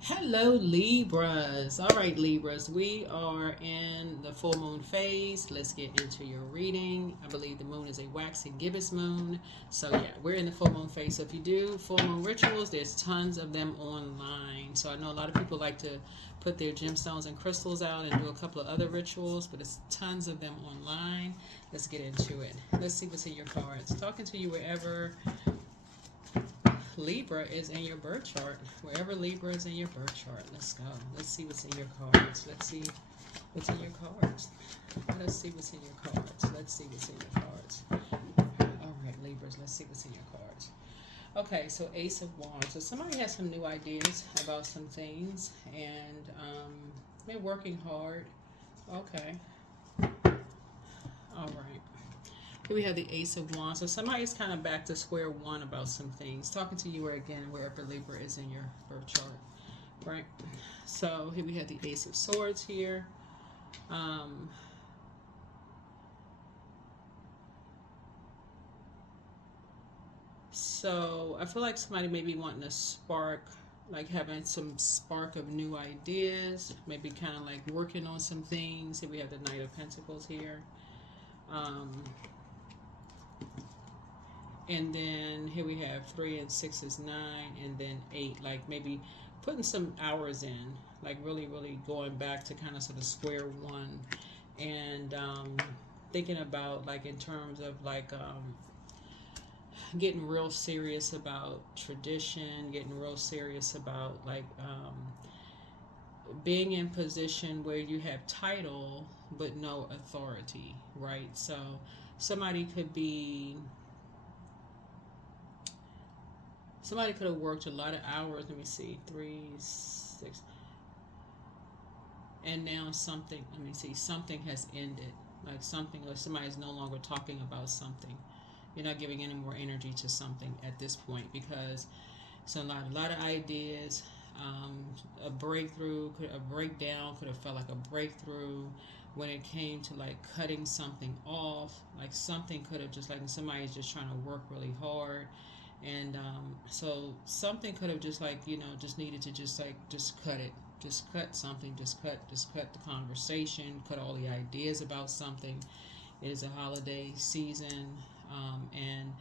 Hello, Libras. All right, Libras, we are in the full moon phase. Let's get into your reading. I believe the moon is a waxy gibbous moon. So, yeah, we're in the full moon phase. So, if you do full moon rituals, there's tons of them online. So, I know a lot of people like to put their gemstones and crystals out and do a couple of other rituals, but it's tons of them online. Let's get into it. Let's see what's in your cards. Talking to you wherever Libra is in your birth chart. Wherever Libra is in your birth chart. Let's go. Let's see what's in your cards. Let's see what's in your cards. Let's see what's in your cards. Let's see what's in your cards. All right, Libras, let's see what's in your cards. Okay, so Ace of Wands. So somebody has some new ideas about some things and they're working hard. Okay. All right. Here we have the Ace of Wands. So somebody's kind of back to square one about some things. Talking to you again, wherever Libra is in your birth chart, right? So here we have the Ace of Swords here. Um, so I feel like somebody may be wanting to spark, like having some spark of new ideas, maybe kind of like working on some things. Here we have the Knight of Pentacles here. Um, And then here we have 3 and 6 is 9, and then 8, like maybe putting some hours in, like really going back to kind of sort of square one, and thinking about like in terms of like getting real serious about tradition, getting real serious about like being in position where you have title but no authority, right? So somebody could be somebody could have worked a lot of hours. Let me see, 3, 6, and now something. Let me see, something has ended. Like something, or somebody is no longer talking about something. You're not giving any more energy to something at this point because it's a lot of ideas. A breakthrough, a breakdown could have felt like a breakthrough when it came to like cutting something off. Like something could have just like somebody's just trying to work really hard, and so something could have just like just needed to just like just cut it, just cut something, just cut the conversation, cut all the ideas about something. It is a holiday season, and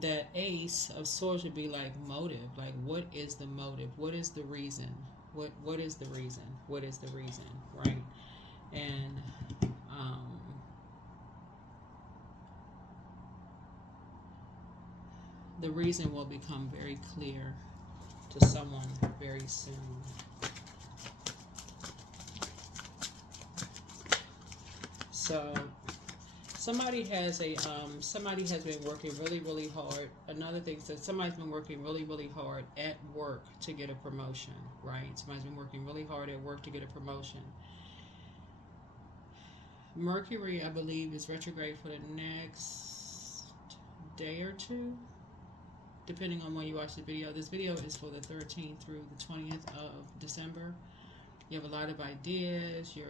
that Ace of Swords would be like motive. Like, what is the motive? What is the reason? What is the reason? What is the reason? Right? And um, the reason will become very clear to someone very soon. So somebody has been working really hard. Another thing is that somebody's been working really hard at work to get a promotion, right? Somebody's been working really hard at work to get a promotion. Mercury, I believe, is retrograde for the next day or two, depending on when you watch the video. This video is for the 13th through the 20th of December. You have a lot of ideas. You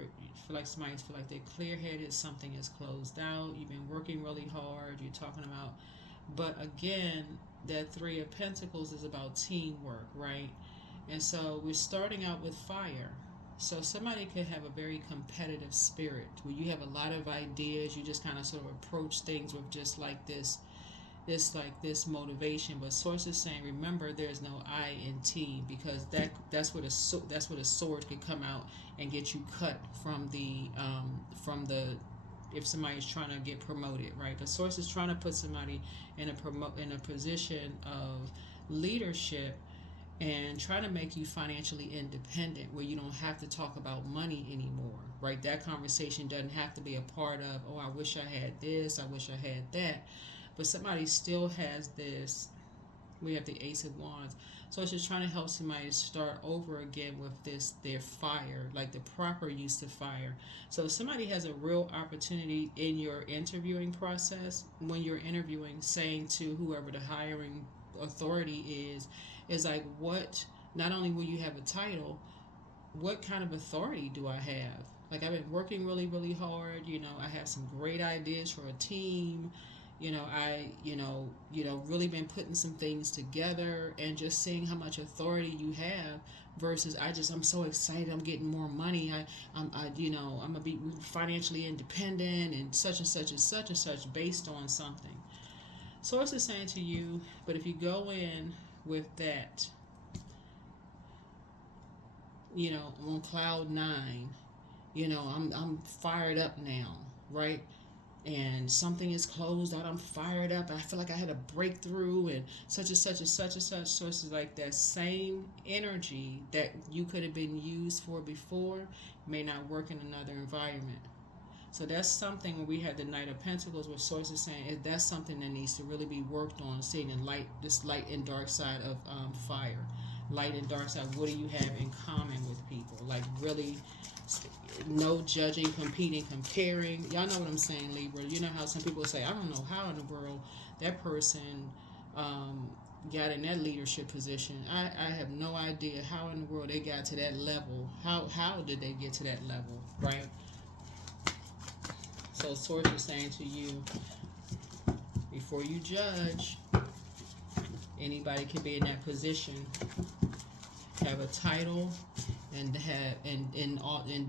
feel like somebody feel like they're clear-headed. Something is closed out. You've been working really hard. You're talking about, but again, that 3 of Pentacles is about teamwork, right? And so we're starting out with fire. So somebody could have a very competitive spirit where you have a lot of ideas. You just kind of sort of approach things with just like this motivation, but source is saying remember there's no I in T, because that's what a sword could come out and get you cut from the if somebody's trying to get promoted, right? The source is trying to put somebody in a position of leadership and trying to make you financially independent where you don't have to talk about money anymore, right? That conversation doesn't have to be a part of, oh, I wish I had this, I wish I had that. But somebody still has this. We have the Ace of Wands. So it's just trying to help somebody start over again with their fire, like the proper use of fire. So if somebody has a real opportunity in your interviewing process, when you're interviewing, saying to whoever the hiring authority is like, what, not only will you have a title, what kind of authority do I have? Like, I've been working really hard. I have some great ideas for a team. Really been putting some things together and just seeing how much authority you have versus I'm so excited, I'm getting more money, I'm gonna be financially independent and such and such and such and such based on something. Source is saying to you, but if you go in with that, on cloud nine, I'm fired up now, right? And something is closed out, I'm fired up, I feel like I had a breakthrough and such and such and such and such. Sources like that same energy that you could have been used for before may not work in another environment. So that's something when we had the Knight of Pentacles, where sources saying that's something that needs to really be worked on, seeing this light and dark side of fire. Light and dark side, what do you have in common with people? Like really, no judging, competing, comparing. Y'all know what I'm saying, Libra. You know how some people say, I don't know how in the world that person got in that leadership position. I have no idea how in the world they got to that level. How did they get to that level, right? So Source is saying to you, before you judge, anybody can be in that position, have a title, and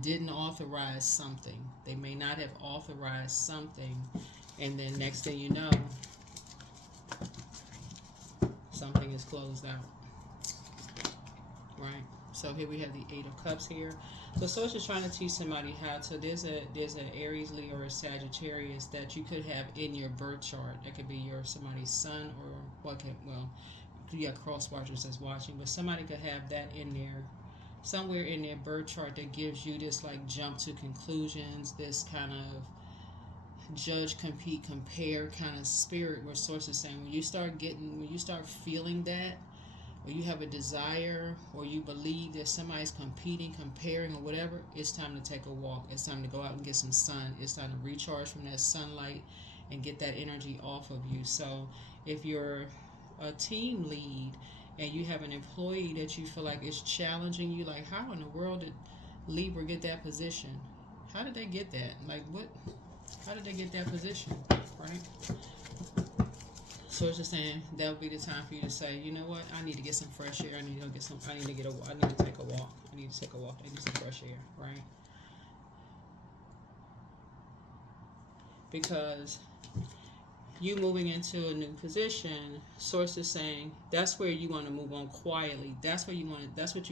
didn't authorize something. They may not have authorized something, and then next thing you know, something is closed out. Right? So here we have the Eight of Cups here. So Source is trying to teach somebody how to. There's an Aries, Leo, or a Sagittarius that you could have in your birth chart. That could be somebody's sun, or you got cross watchers that's watching, but somebody could have that in there, somewhere in their birth chart, that gives you this like jump to conclusions, this kind of judge, compete, compare kind of spirit, where Source is saying when you start feeling that, or you have a desire, or you believe that somebody's competing, comparing, or whatever, it's time to take a walk. It's time to go out and get some sun. It's time to recharge from that sunlight and get that energy off of you. So if you're a team lead and you have an employee that you feel like is challenging you, like, how in the world did Libra get that position? How did they get that? Like, what? How did they get that position? Right? So it's just saying that would be the time for you to say, you know what? I need to get some fresh air. I need to take a walk. I need to take a walk. I need some fresh air, right? Because you moving into a new position, Source is saying that's where you want to move on quietly. That's what you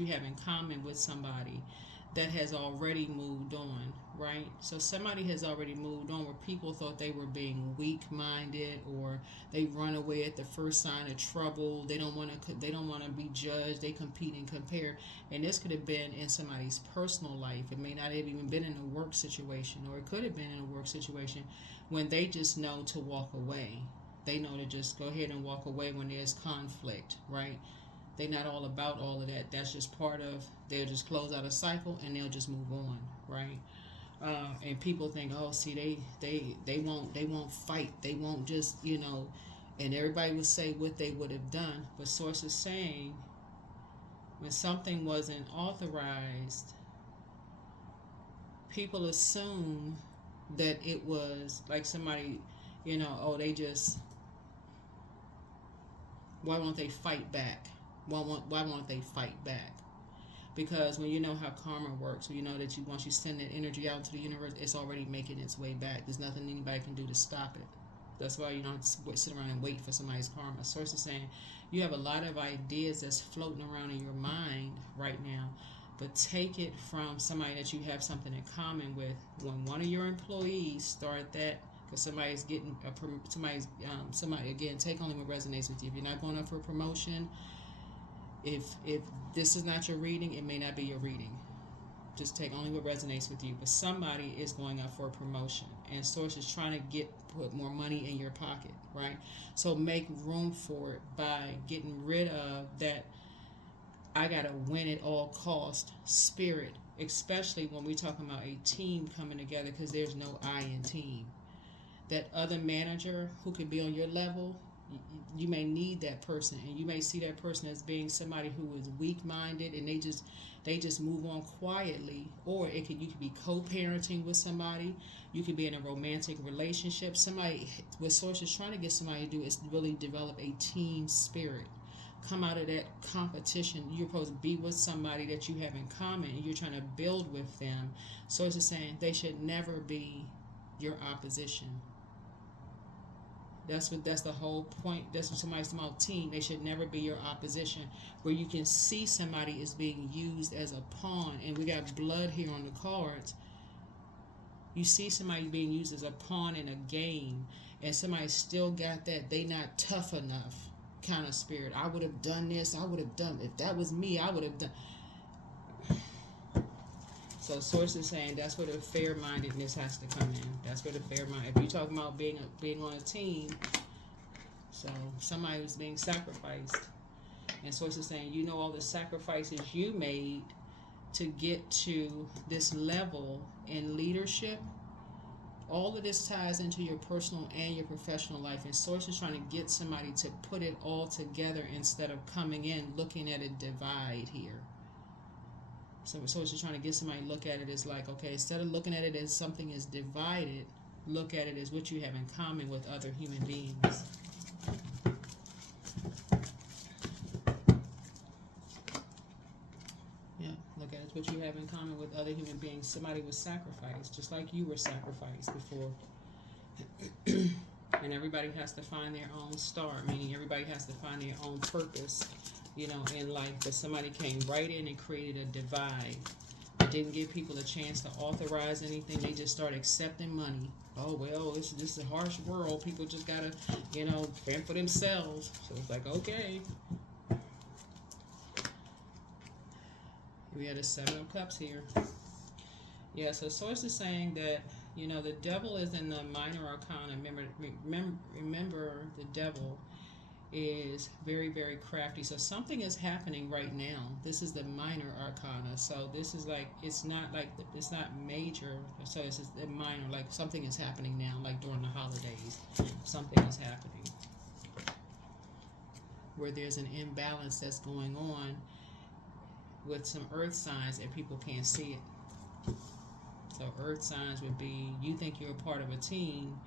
have in common with somebody that has already moved on, right? So somebody has already moved on where people thought they were being weak-minded, or they run away at the first sign of trouble. They don't want to be judged. They compete and compare. And this could have been in somebody's personal life. It may not have even been in a work situation, or it could have been in a work situation when they just know to walk away. They know to just go ahead and walk away when there's conflict, right? They're not all about all of that. That's just part of, they'll just close out a cycle and they'll just move on, right? And people think, oh, see, they won't fight. They won't just, and everybody would say what they would have done. But Source is saying when something wasn't authorized, people assume that it was like somebody, why won't they fight back? Why won't they fight back? Because when you know how karma works, when you know that once you send that energy out to the universe, it's already making its way back. There's nothing anybody can do to stop it. That's why you don't sit around and wait for somebody's karma. Source is saying you have a lot of ideas that's floating around in your mind right now, but take it from somebody that you have something in common with. When one of your employees start that, because somebody's getting somebody again, take only what resonates with you. If you're not going up for a promotion, if this is not your reading, it may not be your reading. Just take only what resonates with you. But somebody is going up for a promotion, and Source is trying to put more money in your pocket, right? So make room for it by getting rid of that I gotta win at all cost spirit, especially when we're talking about a team coming together, because there's no I in team. That other manager who could be on your level, you may need that person, and you may see that person as being somebody who is weak-minded, and they just move on quietly. Or you could be co-parenting with somebody. You could be in a romantic relationship. Somebody, what Source is trying to get somebody to do is really develop a team spirit. Come out of that competition. You're supposed to be with somebody that you have in common, and you're trying to build with them. Source is saying they should never be your opposition. That's the whole point. That's what somebody's talking about, team. They should never be your opposition. Where you can see somebody is being used as a pawn, and we got blood here on the cards. You see somebody being used as a pawn in a game, and somebody still got that they not tough enough kind of spirit. I would have done this. I would have done, if that was me, I would have done. So Source is saying that's where the fair-mindedness has to come in. That's where the fair-mind. If you're talking about being on a team, so somebody was being sacrificed, and Source is saying, you know, all the sacrifices you made to get to this level in leadership. All of this ties into your personal and your professional life, and Source is trying to get somebody to put it all together instead of coming in looking at a divide here. So Source is trying to get somebody to look at it as like, okay, instead of looking at it as something is divided, look at it as what you have in common with other human beings. Yeah, look at it as what you have in common with other human beings. Somebody was sacrificed, just like you were sacrificed before. And everybody has to find their own star, meaning everybody has to find their own purpose, you know, in life. But somebody came right in and created a divide. It didn't give people a chance to authorize anything. They just started accepting money. Oh, well, this is a harsh world. People just gotta, you know, fend for themselves. So it's like, okay. We had a 7 of Cups here. Yeah, so Source is saying that, you know, the devil is in the minor arcana. Remember the devil is very, very crafty. So something is happening right now. This is the minor arcana. So this is like, it's not major. So it's just minor, like something is happening now, like during the holidays. Something is happening where there's an imbalance that's going on with some earth signs and people can't see it. So earth signs would be, you think you're a part of a team.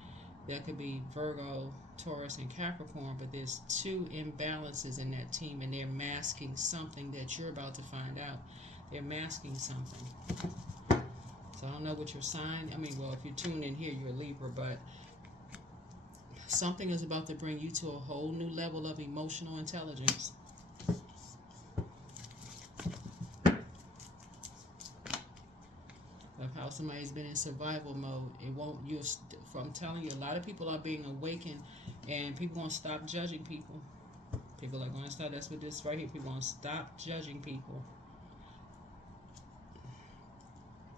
That could be Virgo, Taurus, and Capricorn, but there's 2 imbalances in that team, and they're masking something that you're about to find out. They're masking something. So I don't know what your sign, I mean, well, if you tune in here, you're a Libra, but something is about to bring you to a whole new level of emotional intelligence. Of how somebody's been in survival mode. It won't, I'm telling you, a lot of people are being awakened, and people going to stop judging people. People are going to stop, that's what this right here, people going to stop judging people.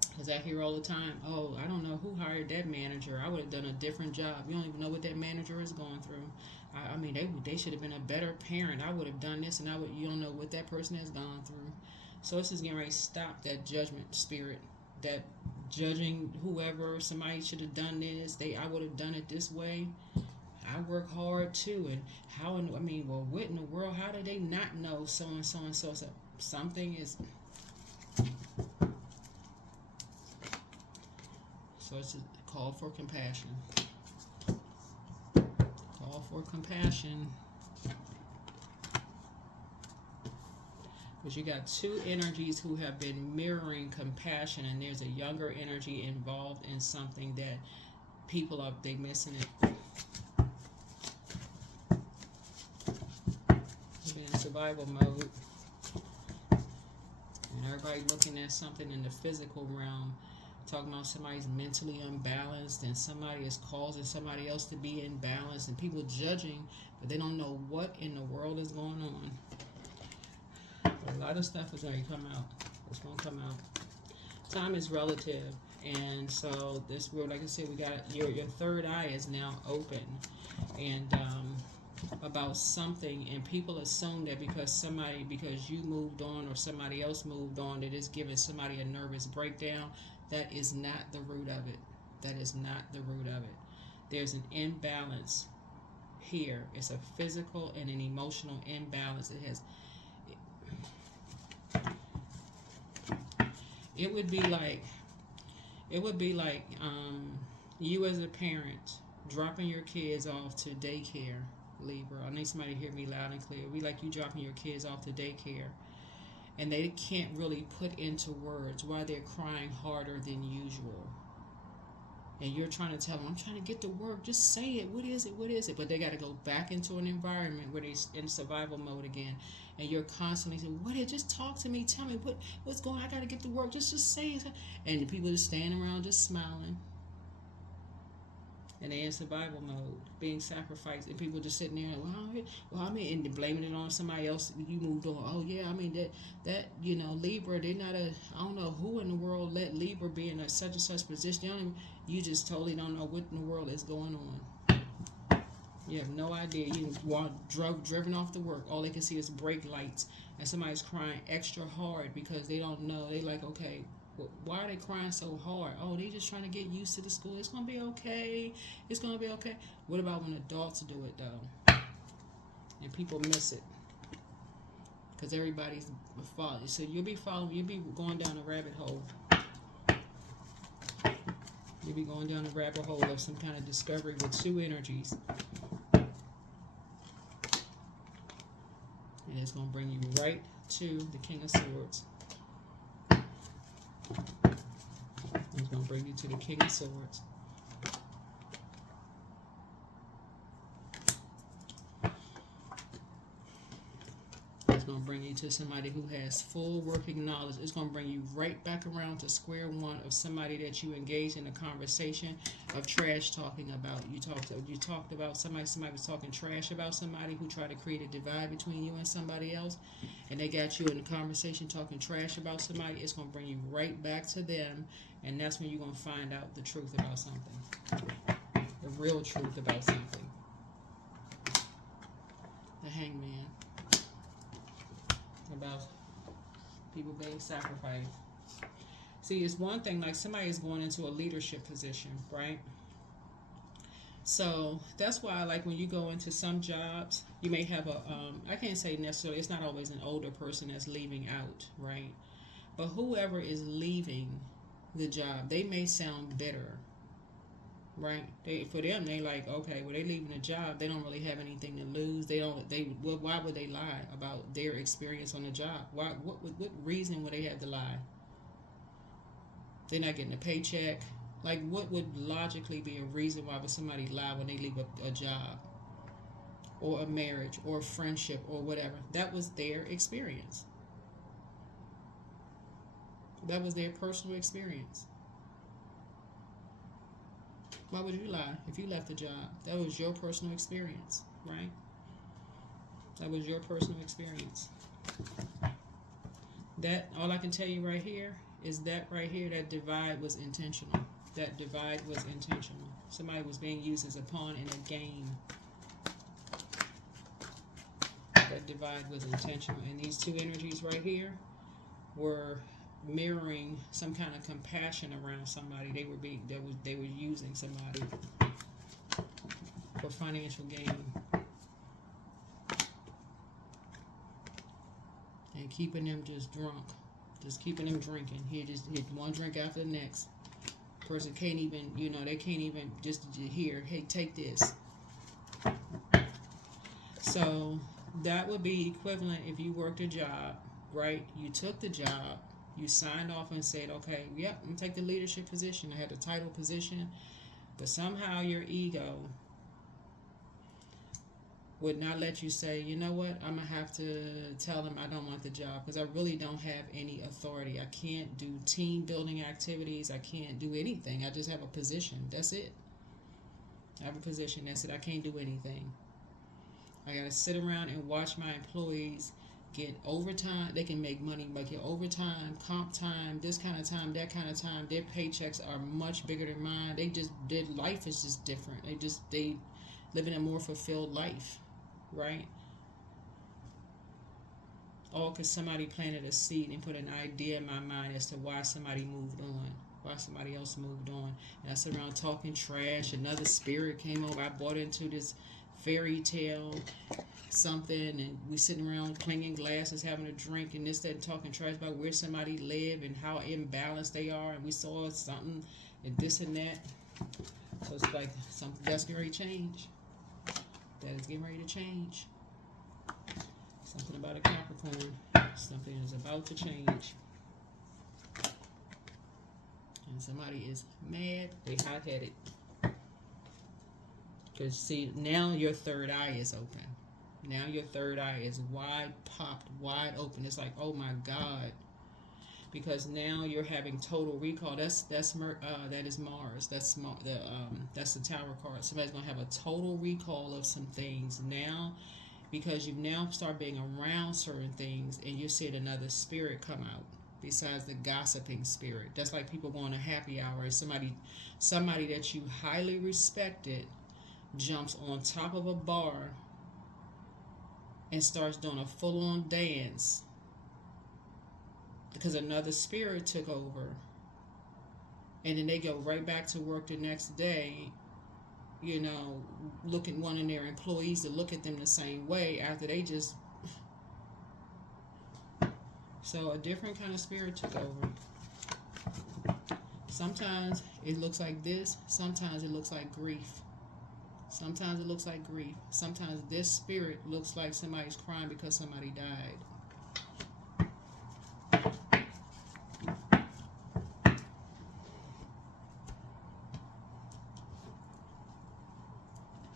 Because I hear all the time, oh, I don't know who hired that manager. I would have done a different job. You don't even know what that manager is going through. I mean, they should have been a better parent. I would have done this, and you don't know what that person has gone through. So this is getting ready to stop that judgment spirit. That judging whoever, somebody should have done this, I would have done it this way. I work hard too, and what in the world, how do they not know so and so and so? So something is. So it's a call for compassion. Call for compassion. Because you got 2 energies who have been mirroring compassion, and there's a younger energy involved in something that people they missing it. They've been in survival mode, and everybody looking at something in the physical realm, talking about somebody's mentally unbalanced, and somebody is causing somebody else to be imbalanced, and people judging, but they don't know what in the world is going on. A lot of stuff is going to come out. It's going to come out. Time is relative. And so this world, like I said, we got your third eye is now open. And about something. And people assume that because you moved on or somebody else moved on, that it's giving somebody a nervous breakdown. That is not the root of it. That is not the root of it. There's an imbalance here. It's a physical and an emotional imbalance. It would be like you as a parent dropping your kids off to daycare, Libra. I need somebody to hear me loud and clear. It would be like you dropping your kids off to daycare, and they can't really put into words why they're crying harder than usual. And you're trying to tell them, I'm trying to get to work. Just say it. What is it? What is it? But they got to go back into an environment where they're in survival mode again. And you're constantly saying, what is it? Just talk to me. Tell me what's going on. I got to get to work. Just say it. And the people just standing around just smiling. And they're in survival mode, being sacrificed. And people just sitting there, and blaming it on somebody else. You moved on. Oh, yeah, I mean, that Libra, they're not I don't know who in the world let Libra be in such and such position. You just totally don't know what in the world is going on. You have no idea. You driven off to work. All they can see is brake lights. And somebody's crying extra hard because they don't know. They like, okay, why are they crying so hard? Oh, they just trying to get used to the school. It's going to be okay. It's going to be okay. What about when adults do it, though? And people miss it. Because everybody's following. So you'll be going down a rabbit hole. You'll be going down a rabbit hole of some kind of discovery with two energies. And it's going to bring you right to the King of Swords. It's going to bring you to the King of Swords. It's going to bring you to somebody who has full working knowledge. It's going to bring you right back around to square one of somebody that you engaged in a conversation of trash talking about. You talked about somebody was talking trash about somebody who tried to create a divide between you and somebody else, and they got you in a conversation talking trash about somebody. It's going to bring you right back to them, and that's when you're going to find out the truth about something. The real truth about something. The Hangman. About people being sacrificed. See, it's one thing, like somebody is going into a leadership position, right? So that's why, like, when you go into some jobs, you may have I can't say necessarily, it's not always an older person that's leaving out, right? But whoever is leaving the job, they may sound bitter, right? For them, they like, okay, well, they leaving a job, they don't really have anything to lose. Why would they lie about their experience on the job? What reason would they have to lie? They're not getting a paycheck. Like, what would logically be a reason why would somebody lie when they leave a job or a marriage or a friendship or whatever? That was their experience. That was their personal experience. Why would you lie if you left the job? That was your personal experience, right? That was your personal experience. That, all I can tell you right here is that right here, that divide was intentional. That divide was intentional. Somebody was being used as a pawn in a game. That divide was intentional. And these two energies right here were mirroring some kind of compassion around somebody. They were using somebody for financial gain and keeping them just drunk, just keeping them drinking. Just hit one drink after the next. Person can't even, they can't even just hear, hey, take this. So that would be equivalent if you worked a job, right? You took the job. You signed off and said, okay, yep, I'm going to take the leadership position. I had the title position. But somehow your ego would not let you say, you know what, I'm going to have to tell them I don't want the job because I really don't have any authority. I can't do team building activities. I can't do anything. I just have a position. That's it. I have a position. That's it. I can't do anything. I got to sit around and watch my employees get overtime. They can make money, but get overtime, comp time, this kind of time, that kind of time. Their paychecks are much bigger than mine. Their life is just different. They live in a more fulfilled life, right? All because somebody planted a seed and put an idea in my mind as to why somebody moved on, why somebody else moved on. And I sit around talking trash. Another spirit came over. I bought into this fairy tale something, and we sitting around clinking glasses, having a drink, and this, that, and talking trash about where somebody live and how imbalanced they are, and we saw something and this and that. So it's like something that's getting ready to change. That is getting ready to change. Something about a Capricorn. Something is about to change. And somebody is mad. They hot-headed. Because see, now your third eye is open. Now your third eye is wide popped, wide open. It's like, oh my God. Because now you're having total recall. That is Mars. That's the Tower card. Somebody's gonna have a total recall of some things now, because you now start being around certain things, and you're seeing another spirit come out besides the gossiping spirit. That's like people going to happy hour, and somebody that you highly respected jumps on top of a bar and starts doing a full-on dance because another spirit took over, and then they go right back to work the next day, you know, looking, wanting their employees to look at them the same way after they just... So a different kind of spirit took over. Sometimes it looks like this, sometimes it looks like grief. Sometimes it looks like grief. Sometimes this spirit looks like somebody's crying because somebody died.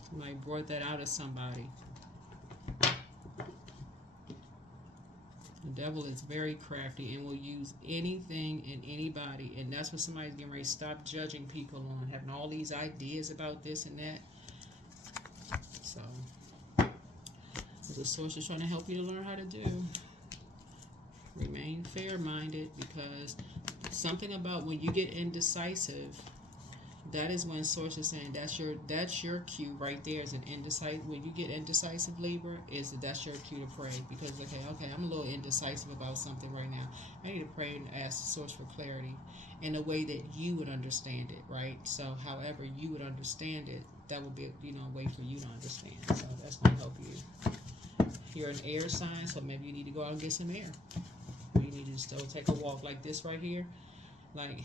Somebody brought that out of somebody. The devil is very crafty and will use anything and anybody. And that's what somebody's getting ready to stop judging people on, having all these ideas about this and that. So, the source is trying to help you to learn how to do. Remain fair-minded, because something about when you get indecisive, that is when source is saying that's your cue right there. Is an indecisive. When you get indecisive, Libra, that's your cue to pray, because okay, I'm a little indecisive about something right now. I need to pray and ask the source for clarity in a way that you would understand it, right? So, however you would understand it, that would be, a way for you to understand. So that's gonna help you. You're an air sign, so maybe you need to go out and get some air. You need to still take a walk like this right here, like.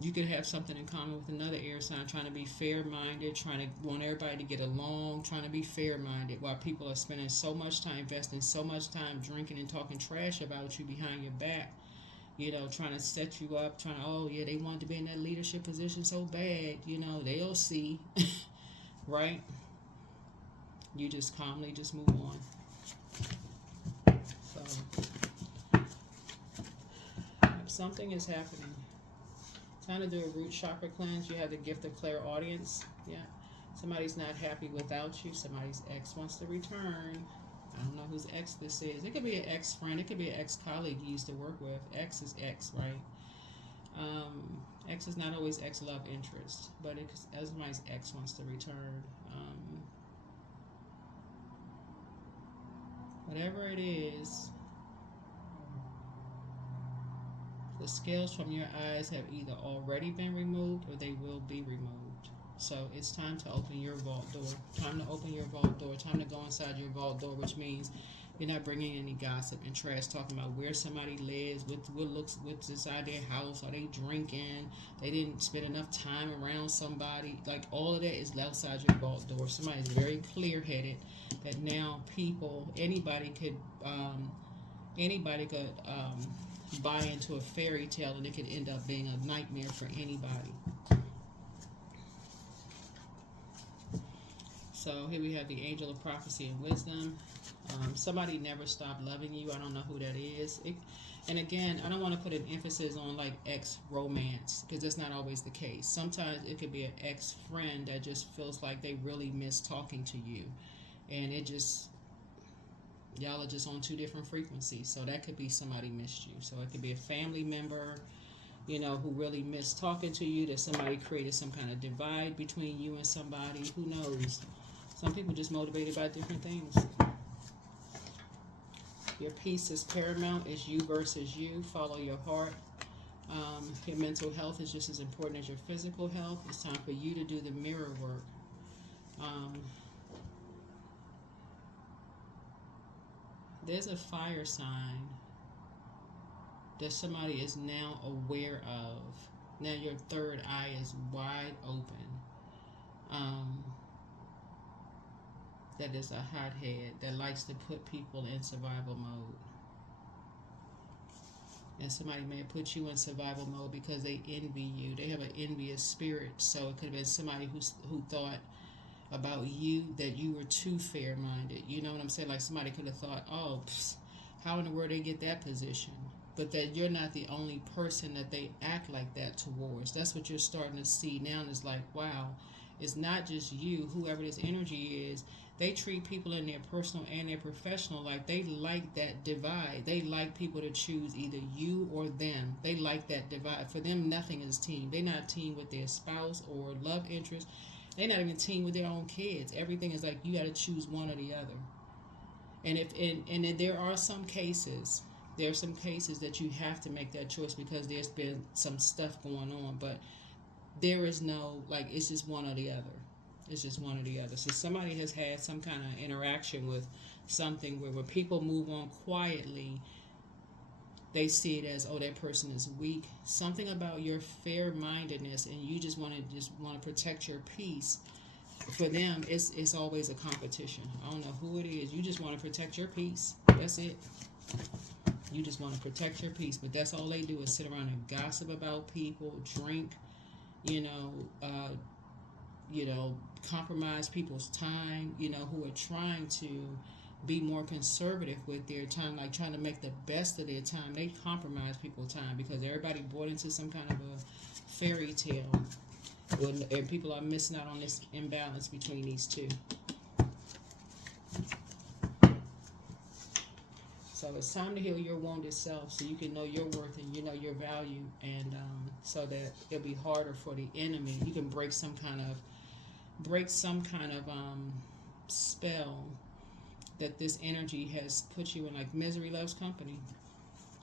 You could have something in common with another air sign, trying to be fair-minded, trying to want everybody to get along, trying to be fair-minded, while people are spending so much time, investing so much time drinking and talking trash about you behind your back, trying to set you up, they wanted to be in that leadership position so bad, they'll see, right? You just calmly just move on. So, something is happening. Time to do a root chakra cleanse. You have the gift of clairaudience. Yeah. Somebody's not happy without you. Somebody's ex wants to return. I don't know whose ex this is. It could be an ex-friend. It could be an ex-colleague you used to work with. Ex is ex, right? Ex is not always ex-love interest, but somebody's ex wants to return. Whatever it is, the scales from your eyes have either already been removed or they will be removed. So it's time to open your vault door. Time to open your vault door. Time to go inside your vault door, which means you're not bringing any gossip and trash, talking about where somebody lives, what's inside their house. Are they drinking? They didn't spend enough time around somebody. Like, all of that is outside your vault door. Somebody's very clear-headed that now anybody could buy into a fairy tale, and it could end up being a nightmare for anybody. So here we have the angel of prophecy and wisdom. Somebody never stopped loving you. I don't know who that is. And again, I don't want to put an emphasis on like ex-romance, because that's not always the case. Sometimes it could be an ex-friend that just feels like they really miss talking to you, and y'all are just on two different frequencies. So that could be somebody missed you. So it could be a family member, who really missed talking to you, that somebody created some kind of divide between you and somebody. Who knows? Some people just motivated by different things. Your peace is paramount. It's you versus you. Follow your heart. Your mental health is just as important as your physical health. It's time for you to do the mirror work. Um, there's a fire sign that somebody is now aware of. Now your third eye is wide open. That is a hothead that likes to put people in survival mode. And somebody may have put you in survival mode because they envy you. They have an envious spirit. So it could have been somebody who thought about you that you were too fair-minded. You know what I'm saying? Like somebody could have thought, oh, how in the world they get that position? But that you're not the only person that they act like that towards. That's what you're starting to see now. And it's like, wow, it's not just you, whoever this energy is. They treat people in their personal and their professional like they like that divide. They like people to choose either you or them. They like that divide. For them, nothing is team. They're not team with their spouse or love interest. They're not even team with their own kids. Everything is like you got to choose one or the other. And if there are some cases, that you have to make that choice because there's been some stuff going on. But there is no, like, it's just one or the other. It's just one or the other. So somebody has had some kind of interaction with something where when people move on quietly, they see it as, oh, that person is weak. Something about your fair-mindedness, and you just want to protect your peace. For them, it's always a competition. I don't know who it is. You just want to protect your peace. That's it. You just want to protect your peace. But that's all they do is sit around and gossip about people, drink, compromise people's time, who are trying to be more conservative with their time, like trying to make the best of their time. They compromise people's time because everybody bought into some kind of a fairy tale, and people are missing out on this imbalance between these two. So it's time to heal your wounded self so you can know your worth and you know your value, and so that it'll be harder for the enemy. You can break some kind of spell that this energy has put you in. Like misery loves company.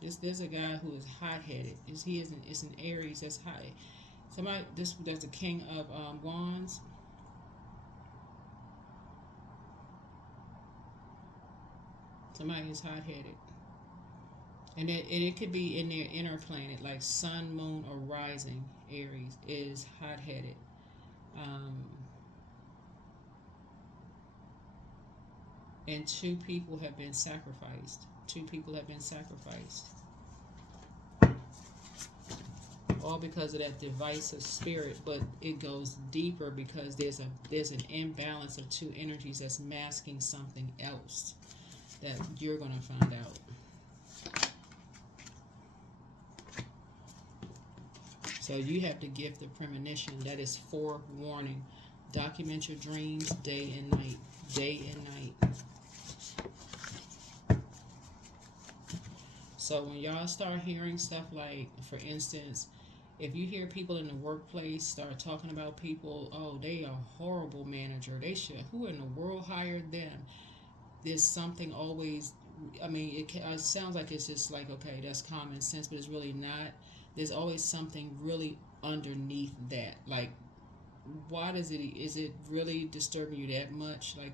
There's a guy who is hot-headed. It's an Aries that's hot. That's the king of wands. Somebody is hot-headed. And it could be in their inner planet, like sun, moon, or rising. Aries is hot-headed. And two people have been sacrificed. All because of that divisive spirit, but it goes deeper because there's an imbalance of two energies that's masking something else that you're going to find out. So you have the gift of premonition. That is forewarning. Document your dreams day and night. So when y'all start hearing stuff like, for instance, if you hear people in the workplace start talking about people, oh, they are a horrible manager. Who in the world hired them? There's something always, it sounds like it's just like, okay, that's common sense, but it's really not. There's always something really underneath that. Like, why is it really disturbing you that much? Like,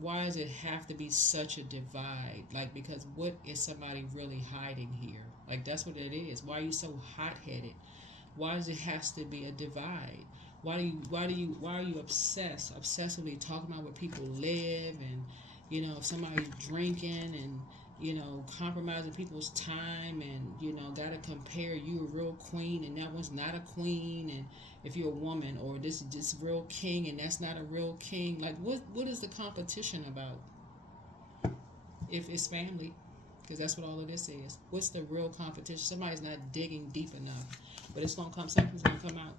why does it have to be such a divide? Like, because what is somebody really hiding here? Like, that's what it is. Why are you so hot-headed? Why does it have to be a divide? Why are you obsessively talking about where people live, and if somebody's drinking and compromising people's time, and gotta compare, you a real queen and that one's not a queen, and if you're a woman, or this is just real king and that's not a real king. Like, what is the competition about? If it's family, because that's what all of this is. What's the real competition? Somebody's not digging deep enough, but it's gonna come. Something's gonna come out.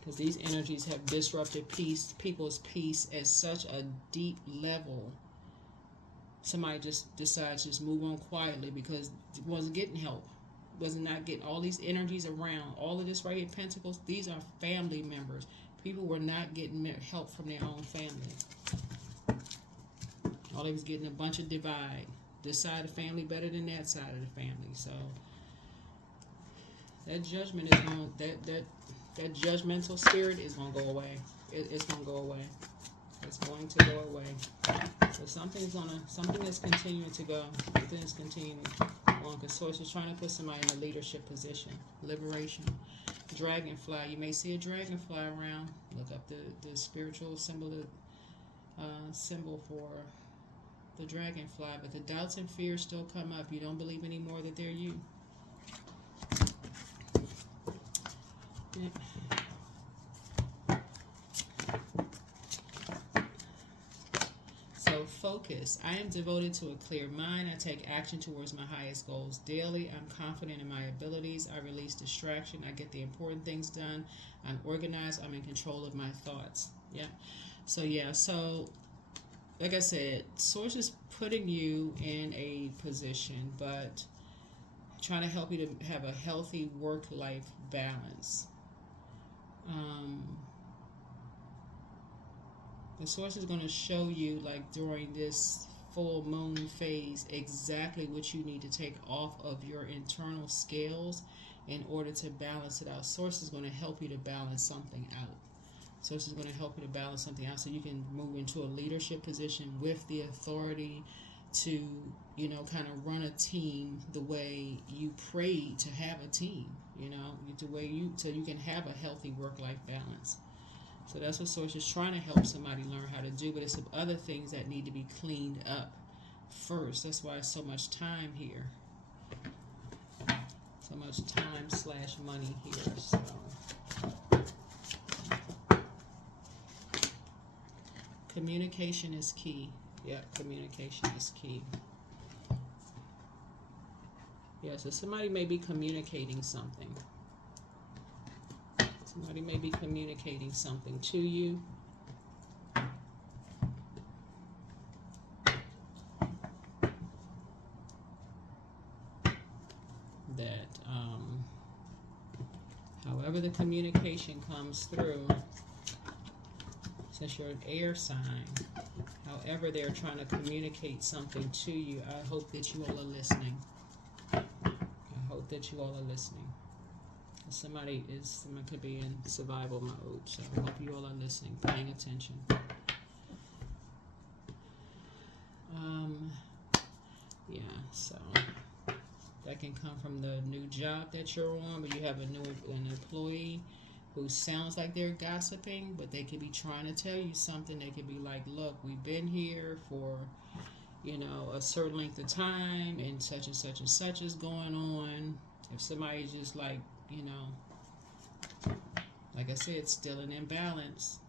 Because these energies have disrupted people's peace at such a deep level. Somebody just decides to just move on quietly because it wasn't getting help. Was not getting all these energies around. All of this right here, Pentacles, these are family members. People were not getting help from their own family. All they was getting a bunch of divide. this side of the family better than that side of the family. So that judgment is going that judgmental spirit is going to go away. It's going to go away. It's going to go away. So something is continuing to go. Something is continuing on, because Source is trying to put somebody in a leadership position. Liberation. Dragonfly. You may see a dragonfly around. Look up the spiritual symbol for the dragonfly. But the doubts and fears still come up. You don't believe anymore that they're you. Yeah. So focus. I am devoted to a clear mind. I take action towards my highest goals daily. I'm confident in my abilities. I release distraction. I get the important things done. I'm organized. I'm in control of my thoughts. Yeah. So like I said, Source is putting you in a position, but trying to help you to have a healthy work-life balance. The Source is going to show you, like during this full moon phase, exactly what you need to take off of your internal scales in order to balance it out. Source is going to help you to balance something out. Source is going to help you to balance something out so you can move into a leadership position with the authority to, kind of run a team the way you prayed to have a team, so you can have a healthy work-life balance. So that's what Source is trying to help somebody learn how to do, but it's some other things that need to be cleaned up first. That's why it's so much time here. So much time / money here. So communication is key. Yeah, communication is key. Yeah, so somebody may be communicating something. Somebody may be communicating something to you. That, however the communication comes through, since you're an air sign, however they're trying to communicate something to you, I hope that you all are listening. I hope that you all are listening. Someone could be in survival mode, so I hope you all are listening, paying attention. So that can come from the new job that you're on, but you have an employee who sounds like they're gossiping, but they could be trying to tell you something. They could be like, look, we've been here for, a certain length of time, and such and such and such is going on. If somebody's just like, like I said, still an imbalance.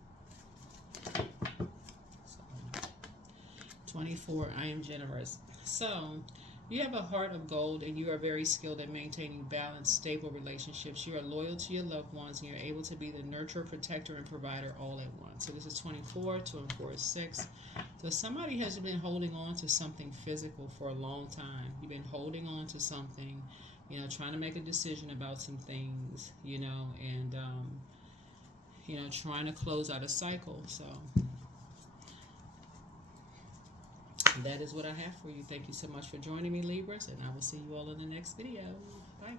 So, 24, I am generous. So, you have a heart of gold, and you are very skilled at maintaining balanced, stable relationships. You are loyal to your loved ones, and you're able to be the nurturer, protector, and provider all at once. So this is 24. 2 and 4 is 6. So somebody has been holding on to something physical for a long time. You've been holding on to something, trying to make a decision about some things, and, trying to close out a cycle. So that is what I have for you. Thank you so much for joining me, Libras, and I will see you all in the next video. Bye.